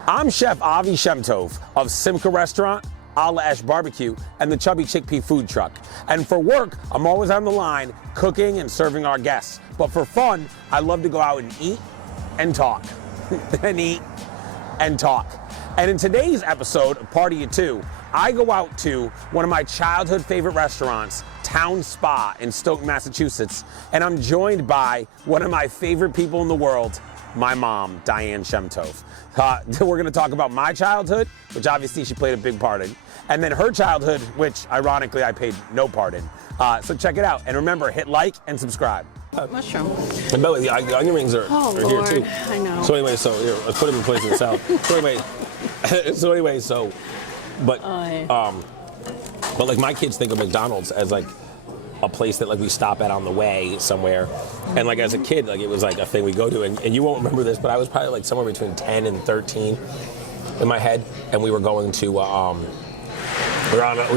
I'm Chef Avi Shemtov of Simca Restaurant, Ala Esh Barbecue, and the Chubby Chickpea Food Truck. And for work, I'm always on the line cooking and serving our guests. But for fun, I love to go out and eat and talk. And eat and talk. And in today's episode of Party of Two, I go out to one of my childhood favorite restaurants, Town Spa in Stoughton, Massachusetts. And I'm joined by one of my favorite people in the world, my mom, Diane Shemtov. We're gonna talk about my childhood, which obviously she played a big part in, and then her childhood, which ironically I paid no part in. So check it out. And remember, hit like and subscribe. Mushroom. And by the way, the onion rings are here too. I know. So anyway, here, let's put them in place in the salad. But like my kids think of McDonald's as like a place that like we stop at on the way somewhere, and like as a kid, like it was like a thing we go to, and you won't remember this, but I was probably like somewhere between 10 and 13 in my head, and we were going to we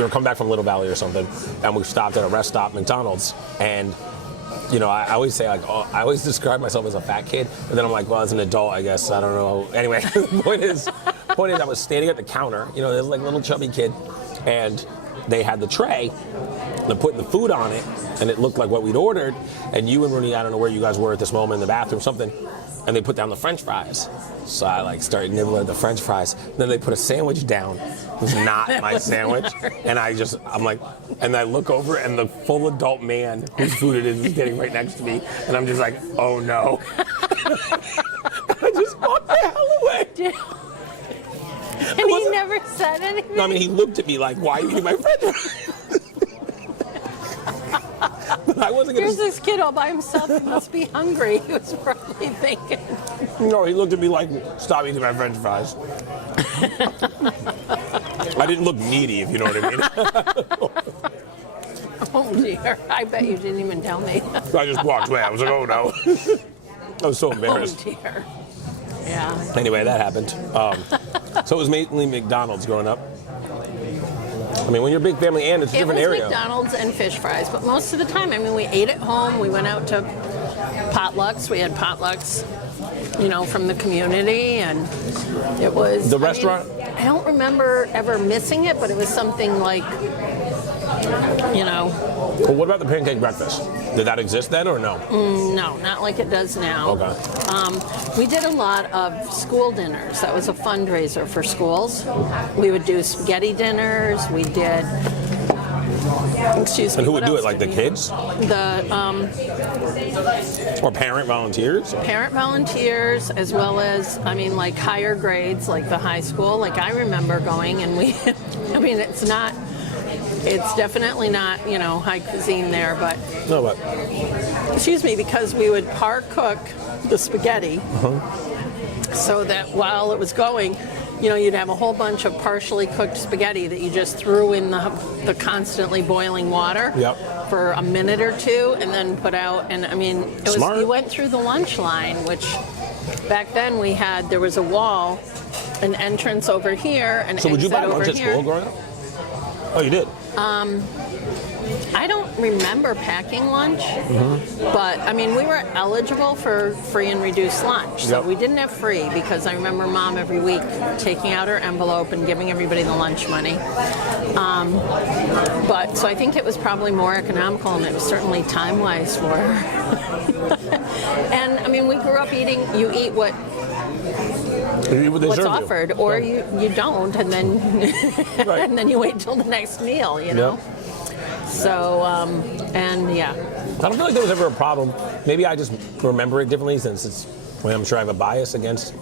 were coming back from Little Valley or something, and we stopped at a rest stop, McDonald's, and you know, I always say like, I always describe myself as a fat kid, and then I'm like, well, as an adult, I guess, I don't know. Anyway, the point is, I was standing at the counter, you know, there's like a little chubby kid, and they had the tray, they're putting the food on it, and it looked like what we'd ordered, and you and Rooney, I don't know where you guys were at this moment, in the bathroom, something, and they put down the French fries. So I like started nibbling at the French fries. Then they put a sandwich down. It was not my sandwich. And I'm like, and I look over and the full adult man whose food it is getting right next to me. And I'm just like, oh no. I just walked the hell away. And he never said anything? No, I mean, he looked at me like, why are you eating my French fries? But I wasn't gonna. Here's this kid all by himself. He must be hungry. He was probably thinking. No, he looked at me like, stop eating my French fries. I didn't look needy, if you know what I mean. Oh dear, I bet you didn't even tell me. I just walked away. I was like, oh no. I was so embarrassed. Oh dear. Yeah. Anyway, that happened. So it was mainly McDonald's growing up. I mean, when you're a big family and it's a different area. It was McDonald's and fish fries, but most of the time, I mean, we ate at home. We went out to potlucks. We had potlucks, you know, from the community, and it was... The restaurant? I don't remember ever missing it, but it was something like, you know... Well, what about the pancake breakfast? Did that exist then or no? No, not like it does now. Okay. We did a lot of school dinners. That was a fundraiser for schools. We would do spaghetti dinners. We did... Excuse me. And who would do it? Like the kids? Or parent volunteers? Parent volunteers, as well as, I mean, like higher grades, like the high school. Like I remember going and we, I mean, it's definitely not, you know, high cuisine there, but. No, but. Excuse me, because we would par cook the spaghetti so that while it was going, you know, you'd have a whole bunch of partially cooked spaghetti that you just threw in the constantly boiling water for a minute or two and then put out. And I mean, it was Smart. You went through the lunch line, which back then there was a wall, an entrance over here, and So would you buy lunch at here. school growing up? Oh, you did? I don't remember packing lunch, but I mean, we were eligible for free and reduced lunch. So we didn't have free because I remember Mom every week taking out her envelope and giving everybody the lunch money. But so I think it was probably more economical, and it was certainly time-wise for her. And I mean, we grew up eating, you eat what's offered, or you don't, and then and then you wait till the next meal, you know. So and yeah, I don't feel like there was ever a problem. Maybe I just remember it differently since I'm sure I have a bias against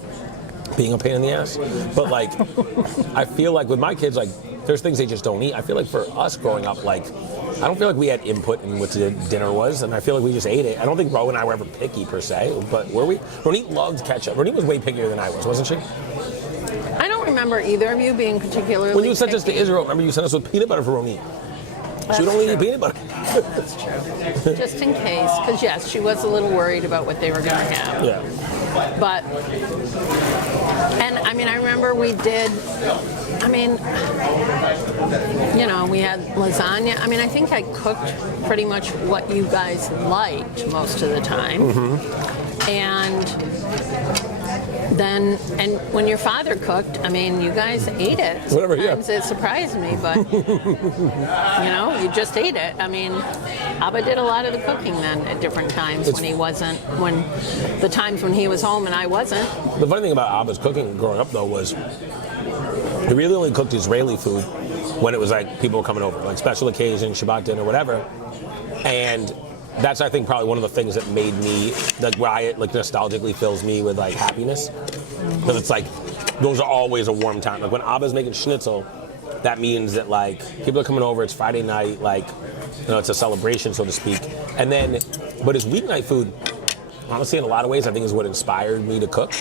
being a pain in the ass. But like, I feel like with my kids, like there's things they just don't eat. I feel like for us growing up, like I don't feel like we had input in what the dinner was, and I feel like we just ate it. I don't think Ro and I were ever picky per se, but were we? Ronit loved ketchup. Ronit was way pickier than I was, wasn't she? I don't remember either of you being particularly When you sent picky. us to Israel, remember you sent us with peanut butter for Ronit. She would only eat peanut butter. That's true. Just in case, because yes, she was a little worried about what they were going to have. Yeah. But, and I mean, I remember we did, I mean, you know, we had lasagna. I mean, I think I cooked pretty much what you guys liked most of the time. And then, and when your father cooked, I mean, you guys ate it. Whatever, yeah. Sometimes it surprised me, but you know, you just ate it. I mean, Abba did a lot of the cooking then at different times when he wasn't, when the times when he was home and I wasn't. The funny thing about Abba's cooking growing up, though, was he really only cooked Israeli food when it was like people were coming over, like special occasion, Shabbat dinner, whatever. And that's, I think, probably one of the things that made me, like, why it like nostalgically fills me with like happiness, because it's like those are always a warm time. Like when Abba's making schnitzel, that means that like people are coming over. It's Friday night, like, you know, it's a celebration, so to speak. And then, but his weeknight food, honestly, in a lot of ways, I think is what inspired me to cook.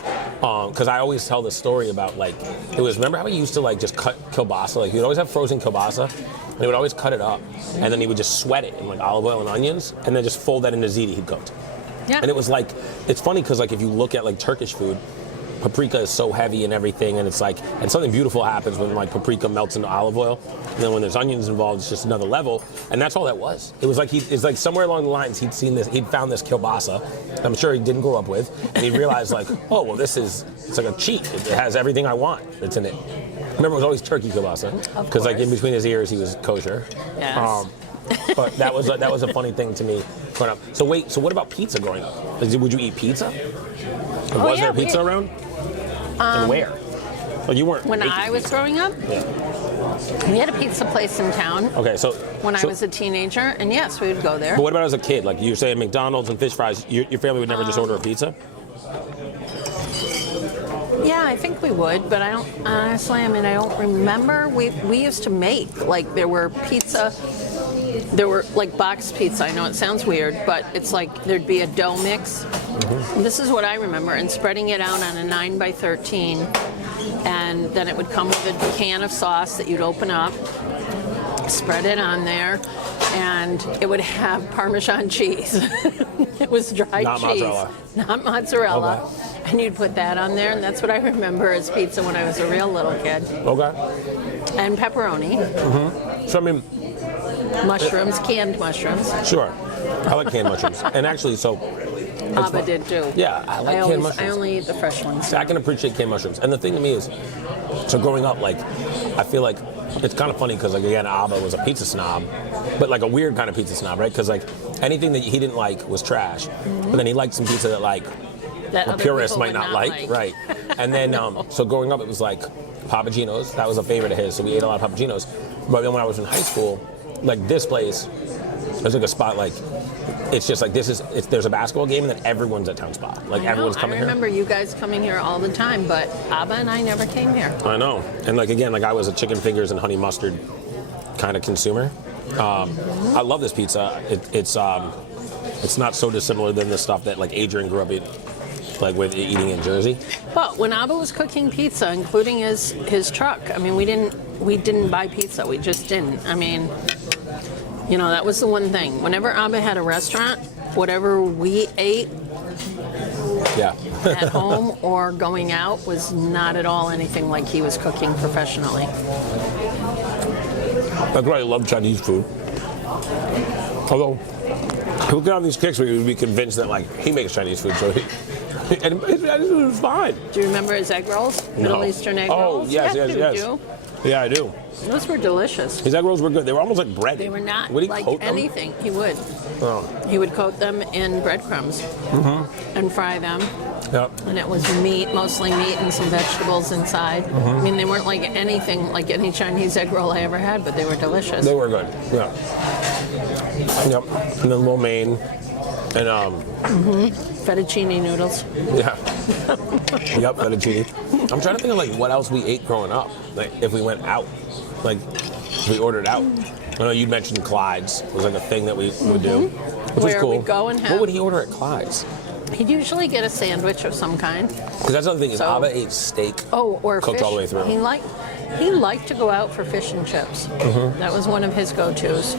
Because I always tell the story about like, it was, remember how he used to like just cut kielbasa? Like he would always have frozen kielbasa, and he would always cut it up, and then he would just sweat it in like olive oil and onions, and then just fold that into ziti he'd cooked. Yeah. And it was like, it's funny because like if you look at like Turkish food, paprika is so heavy and everything, and it's like, and something beautiful happens when like paprika melts into olive oil, and then when there's onions involved, it's just another level, and that's all that was. It was like it's like somewhere along the lines he'd seen this, he'd found this kielbasa, I'm sure he didn't grow up with, and he realized like, oh well, it's like a cheat. It has everything I want. It's in it. Remember, it was always turkey kielbasa, because like in between his ears he was kosher. Yes. But that was a funny thing to me growing up. So wait, so what about pizza growing up? Would you eat pizza? Was there pizza around? And where? Well, you weren't. When I was growing up, we had a pizza place in town. Okay, so when I was a teenager, and yes, we would go there. But what about as a kid? Like you say McDonald's and fish fries, your family would never just order a pizza? Yeah, I think we would, but I don't, honestly, I mean, I don't remember. We used to make, like, there were like boxed pizza. I know it sounds weird, but it's like there'd be a dough mix. Mm-hmm. This is what I remember, and spreading it out on a 9x13, and then it would come with a can of sauce that you'd open up, spread it on there, and it would have Parmesan cheese. It was dried Not cheese. mozzarella. Not mozzarella. Okay. And you'd put that on there, and that's what I remember as pizza when I was a real little kid. Okay. And pepperoni. Mm-hmm. So I mean, mushrooms, canned mushrooms. Sure. I like canned mushrooms. And actually, so Abba did too. Yeah, I like canned mushrooms. I only eat the fresh ones. I can appreciate canned mushrooms. And the thing to me is, so growing up, like, I feel like it's kind of funny because, like, again, Abba was a pizza snob, but like a weird kind of pizza snob, right? Because like anything that he didn't like was trash, but then he liked some pizza that like that purists might not like, right? And then so growing up, it was like Papagino's. That was a favorite of his, so we ate a lot of Papagino's. But then when I was in high school, like this place, there's like a spot like. It's just like there's a basketball game and then everyone's at Town Spot. Like everyone's coming here. I remember you guys coming here all the time, but Abba and I never came here. I know. And like again, like I was a chicken fingers and honey mustard kind of consumer. I love this pizza. It's not so dissimilar than the stuff that like Adrian grew up eating, like with eating in Jersey. But when Abba was cooking pizza, including his truck, I mean, we didn't buy pizza. We just didn't. I mean, you know, that was the one thing. Whenever Abba had a restaurant, whatever we ate at home or going out was not at all anything like he was cooking professionally. That's why I love Chinese food. Although, he'll get on these kicks where he would be convinced that like he makes Chinese food, so and it was fine. Do you remember his egg rolls? Middle Eastern egg rolls? Oh, yes. Do. Yeah, I do. Those were delicious. His egg rolls were good. They were almost like bread. They were not would he like coat anything. Them? He would. Oh. He would coat them in breadcrumbs and fry them. Yep. And it was meat, mostly meat and some vegetables inside. I mean, they weren't like anything like any Chinese egg roll I ever had, but they were delicious. They were good. Yeah. Yep. And then lo mein and fettuccine noodles. Yeah. Yep, fettuccine. I'm trying to think of like what else we ate growing up. Like if we went out, like if we ordered out. I know you mentioned Clyde's was like a thing that we would do, which was cool. We'd go and have. What would he order at Clyde's? He'd usually get a sandwich of some kind. Because that's another thing is Abba ate steak. Or cooked fish. all the way through. He liked to go out for fish and chips. That was one of his go-tos.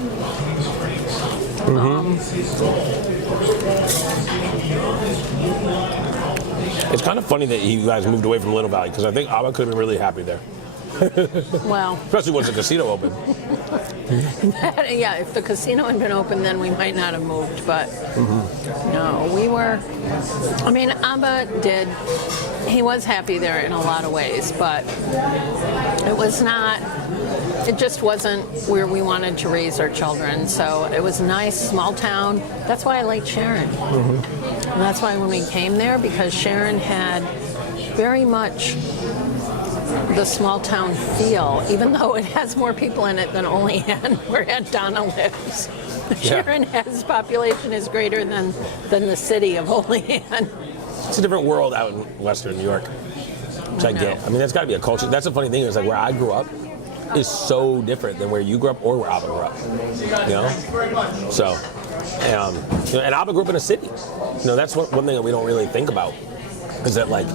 It's kind of funny that you guys moved away from Little Valley because I think Abba could have been really happy there. Well, Especially once the casino opened. yeah, if the casino had been open, then we might not have moved. But no, we were. I mean, Abba did. He was happy there in a lot of ways, but it was not. It just wasn't where we wanted to raise our children. So it was nice, small town. That's why I liked Sharon. And that's why when we came there, because Sharon had very much the small town feel, even though it has more people in it than Olean, where Aunt Donna lives. Sharon's population is greater than the city of Olean. It's a different world out in Western New York, which I get. I mean, that's got to be a culture. That's the funny thing is like where I grew up is so different than where you grew up or where Abba grew up. You know, so and Abba grew up in a city. You know, that's one thing that we don't really think about is that like.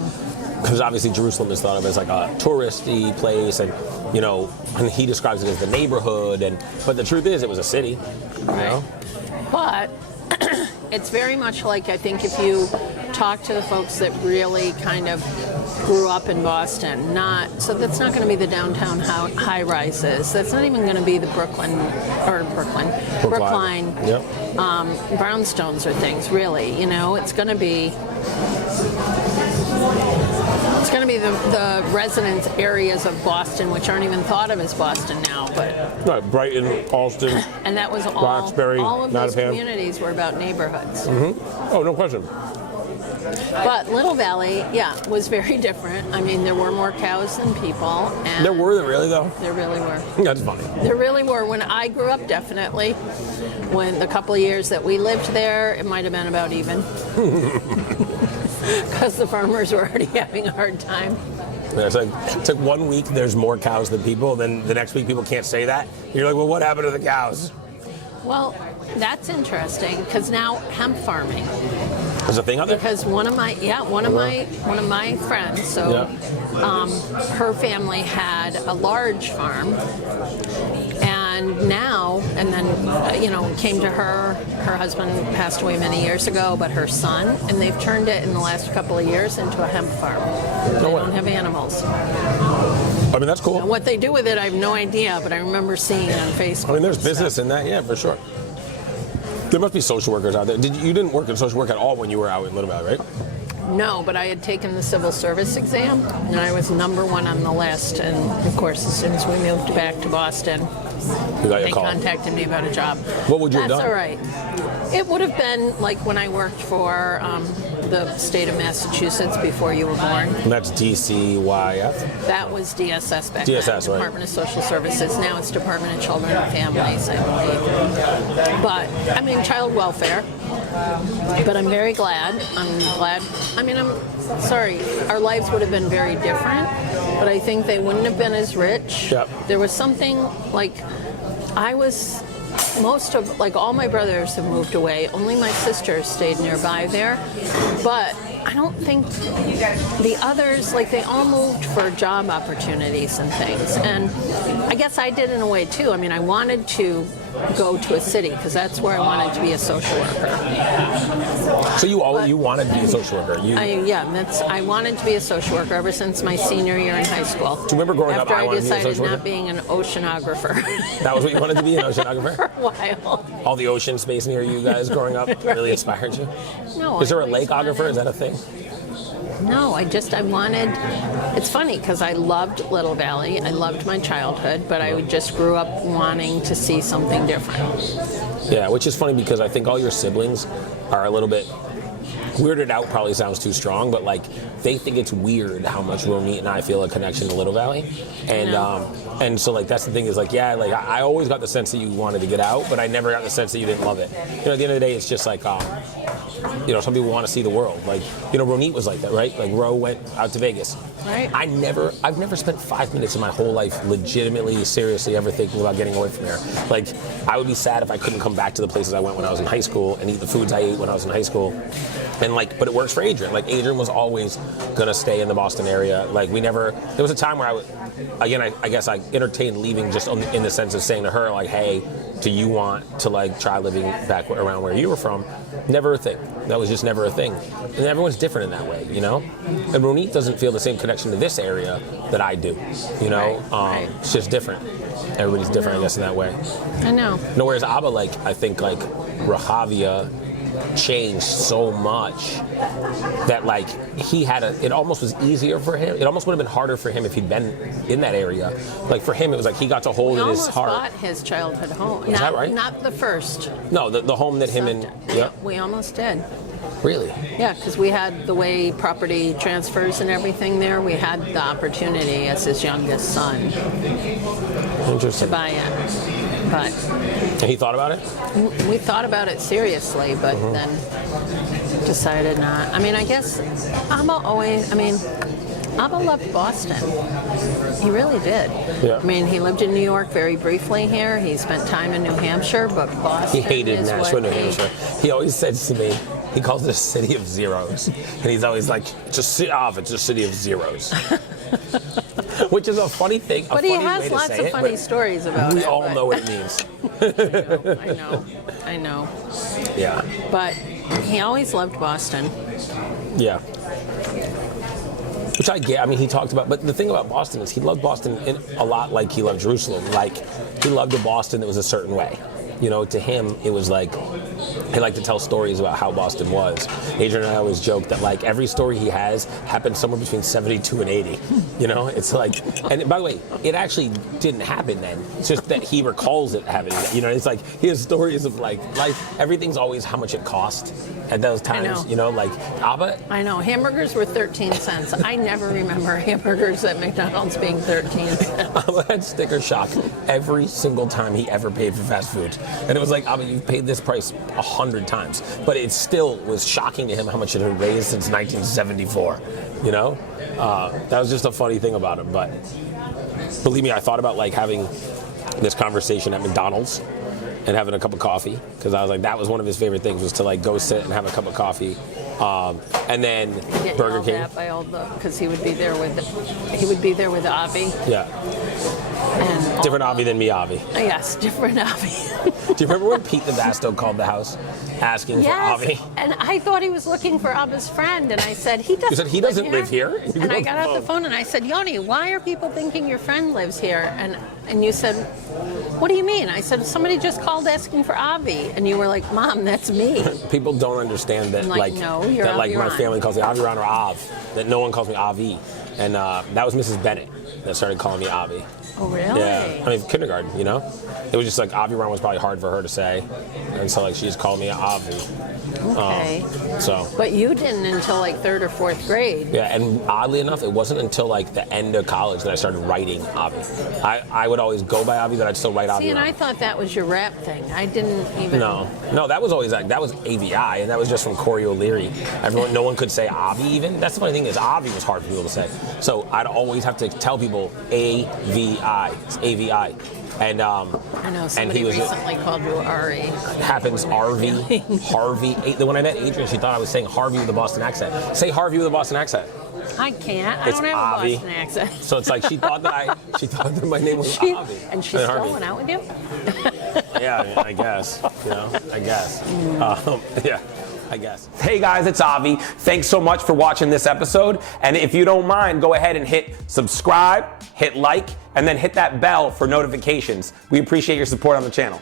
Because obviously Jerusalem is thought of as like a touristy place, and you know, and he describes it as the neighborhood, but the truth is, it was a city. You know? But it's very much like I think if you talk to the folks that really kind of grew up in Boston, so that's not going to be the downtown high rises. That's not even going to be the Brookline Yep. brownstones or things. Really, you know, it's going to be. It's going to be the residence areas of Boston, which aren't even thought of as Boston now, but Right, Brighton, Alston, and that was Roxbury, all of those Mattapan. communities were about neighborhoods. Oh, no question. But Little Valley, was very different. I mean, there were more cows than people. And There were really though. There really were. That's funny. There really were. When I grew up, definitely. When the couple of years that we lived there, it might have been about even. Because the farmers were already having a hard time. Yeah, it's like 1 week there's more cows than people, then the next week people can't say that. You're like, well, what happened to the cows? Well, that's interesting because now hemp farming. There's a thing out there? Because one of my friends, so her family had a large farm, and then came to her. Her husband passed away many years ago, but her son, and they've turned it in the last couple of years into a hemp farm. They don't have animals. I mean, that's cool. And what they do with it, I have no idea, but I remember seeing it on Facebook. I mean, there's business in that, yeah, for sure. There must be social workers out there. You didn't work in social work at all when you were out in Little Valley, right? No, but I had taken the civil service exam, and I was number one on the list. And of course, as soon as we moved back to Boston, they contacted me about a job. What would you have done? That's all right. It would have been like when I worked for the state of Massachusetts before you were born. And that's DCYF? That was DSS back DSS, then, right. Department of Social Services. Now it's Department of Children and Families, I believe. But, I mean, child welfare. But I'm very glad. I'm sorry, our lives would have been very different, but I think they wouldn't have been as rich. Yep. There was something like, all my brothers have moved away. Only my sister stayed nearby there. But I don't think the others, they all moved for job opportunities and things. And I guess I did in a way too. I mean, I wanted to go to a city because that's where I wanted to be a social worker. So you wanted to be a social worker? I wanted to be a social worker ever since my senior year in high school. Do you remember growing up? After I decided not being an oceanographer. That was what you wanted to be, an oceanographer? For a while. All the ocean space near you guys growing up really inspired you? No. Is there a lakeographer? Is that a thing? No, I wanted, it's funny because I loved Little Valley. I loved my childhood, but I just grew up wanting to see something different. Yeah, which is funny because I think all your siblings are a little bit weirded out, probably sounds too strong, but they think it's weird how much Ronit and I feel a connection to Little Valley. And so that's the thing is I always got the sense that you wanted to get out, but I never got the sense that you didn't love it. At the end of the day, it's just some people want to see the world. Ronit was like that, right? Ro went out to Vegas. Right. I've never spent 5 minutes in my whole life legitimately, seriously ever thinking about getting away from here. I would be sad if I couldn't come back to the places I went when I was in high school and eat the foods I ate when I was in high school. And like, but it works for Adrian. Like Adrian was always gonna stay in the Boston area. Like we never. There was a time where I guess I entertained leaving just in the sense of saying to her like, hey, do you want to like try living back around where you were from? Never a thing. That was just never a thing. And everyone's different in that way, you know. And Ronit doesn't feel the same connection to this area that I do. You know, Right. It's just different. Everybody's different, I guess, in that way. I know. No, whereas Abba, like I think like Rahavia changed so much that like it almost was easier for him. It almost would have been harder for him if he'd been in that area. Like for him, it was like he got to hold in his heart. We almost bought his childhood home. Is that right? Not the first. No, the home that him and We almost did. Really? Yeah, because we had the way property transfers and everything there. We had the opportunity as his youngest son to Interesting. buy it. But And he thought about it? we thought about it seriously, but then decided not. I mean, I guess Abba loved Boston. He really did. Yeah. I mean, he lived in New York very briefly here. He spent time in New Hampshire, but Boston He hated is Nashville, what New Hampshire. He always says to me, he calls it a city of zeros. And he's always like, it's a city of zeros. Which is a funny thing. But he has lots of funny stories about it. We all know what it means. I know. Yeah. But he always loved Boston. Yeah. Which I get. I mean, he talked about, but the thing about Boston is he loved Boston a lot like he loved Jerusalem. Like, he loved a Boston that was a certain way. You know, to him, it was like, he liked to tell stories about how Boston was. Adrian and I always joke that, like, every story he has happened somewhere between 72 and 80. You know, it's like, and by the way, it actually didn't happen then. It's just that he recalls it happening. You know, it's like, he has stories of, like, life. Everything's always how much it cost at those times. You know, like, Abba. I know. Hamburgers were 13 cents. I never remember hamburgers at McDonald's being 13 cents. Abba had sticker shock every single time he ever paid for fast food. And it was like, Abba, you've paid this price 100 times. But it still was shocking to him how much it had raised since 1974. You know? That was just a funny thing about him. But believe me, I thought about like having this conversation at McDonald's and having a cup of coffee, because I was like, that was one of his favorite things, was to like go sit and have a cup of coffee. And then Burger King. Because he would be there with Avi. Yeah. And different Avi than me, Avi. Yes, different Avi. Do you remember when Pete the Basto called the house asking for Avi? And I thought he was looking for Abba's friend, and I said, he doesn't live here? And I got off the phone and I said, Yoni, why are people thinking your friend lives here? And you said, what do you mean? I said, somebody just called asking for Avi. And you were like, Mom, that's me. People don't understand that, like no, you're that like my Aviron. family calls me Aviron or Av, that no one calls me Avi. And that was Mrs. Bennett that started calling me Avi. Oh, really? Yeah, I mean, kindergarten, you know? It was just like, Aviron was probably hard for her to say. And so, like, she just called me Avi. Okay. So. But you didn't until like 3rd or 4th grade. Yeah, and oddly enough, it wasn't until like the end of college that I started writing Avi. I would always go by Avi, but I'd still write Avi. See, and I thought that was your rap thing. I didn't even. No, that was always like, that was AVI, and that was just from Corey O'Leary. No one could say Avi even. That's the funny thing is, Avi was hard for people to say. So I'd always have to tell people AVI. It's AVI. And I know somebody recently called you Ari. Happens RV, Harvey. When I met Adrian, she thought I was saying Harvey with a Boston accent. Say Harvey with a Boston accent. I can't. I don't have Avi. a Boston accent. So it's like she thought that my name was Avi. And she's still going out with you? Yeah, I guess. You know, I guess. Yeah. I guess. Hey guys, it's Avi. Thanks so much for watching this episode. And if you don't mind, go ahead and hit subscribe, hit like, and then hit that bell for notifications. We appreciate your support on the channel.